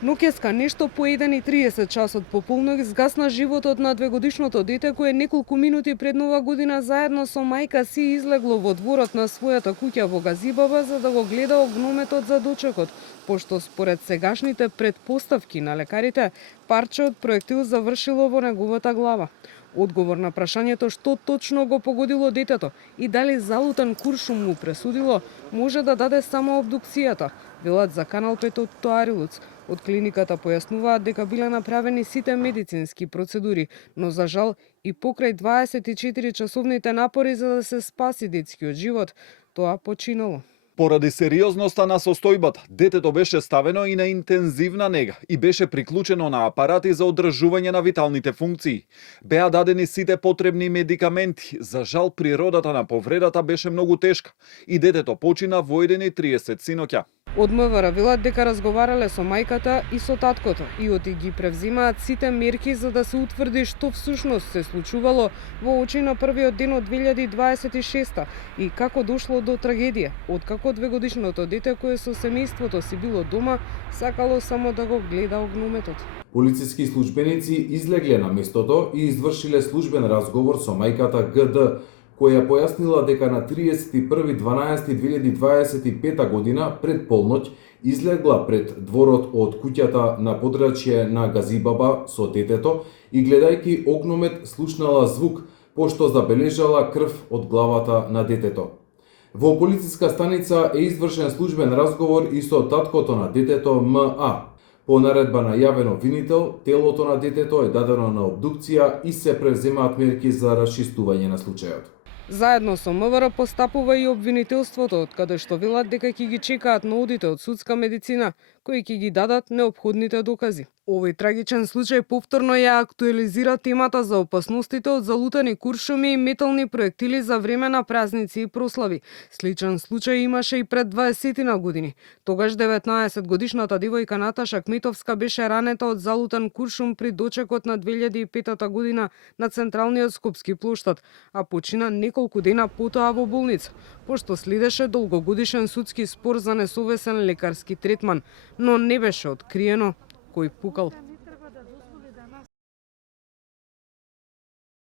Ноќеска нешто по 1:30 часот пополнок згасна животот на двегодишното дете кое неколку минути пред Нова година заедно со мајка си излегло во дворот на својата куќа во Газибаба за да го гледа огнометот за дочекот, пошто според сегашните предпоставки на лекарите, парче од проектил завршило во неговата глава. Одговор на прашањето што точно го погодило детето и дали залутен куршум му пресудило, може да даде само обдукцијата, велат за Канал 5 од Тоарилуц. Од клиниката појаснуваат дека биле направени сите медицински процедури, но за жал и покрај 24 часовните напори за да се спаси детскиот живот, тоа починало. Поради сериозноста на состојбата, детето беше ставено и на интензивна нега и беше приклучено на апарати за одржување на виталните функции. Беа дадени сите потребни медикаменти. За жал, природата на повредата беше многу тешка и детето почина во 1:30 синоќа. Од МВР велат дека разговарале со мајката и со таткото и оти ги превзимаат сите мерки за да се утврди што всушност се случувало во очи на првиот ден од 2026 и како дошло до трагедија, откако двегодишното дете кое со семејството си било дома, сакало само да го гледа огнометот. Полициски службеници излегле на местото и извршиле службен разговор со мајката ГД, која појаснила дека на 31.12.2025 година пред полноќ излегла пред дворот од куќата на подрачје на Газибаба со детето и гледајќи огномет слушнала звук, пошто забележала крв од главата на детето. Во полициска станица е извршен службен разговор и со таткото на детето МА. По наредба на јавен обвинител, телото на детето е дадено на обдукција и се превземаат мерки за расчистување на случајот. Заедно со МВР постапува и обвинителството, од каде што велат дека ќе ги чекаат на одите од судска медицина, кои ќе ги дадат неопходните докази. Овој трагичен случај повторно ја актуализира темата за опасностите од залутани куршуми и метални проектили за време на празници и прослави. Сличен случај имаше и пред 20 години. Тогаш 19-годишната девојка Наташа Кметовска беше ранета од залутен куршум при дочекот на 2005 година на Централниот Скопски плоштад, а почина неколку дена потоа во болница, пошто следеше долгогодишен судски спор за несовесен лекарски третман, но не беше откриено кој пукал.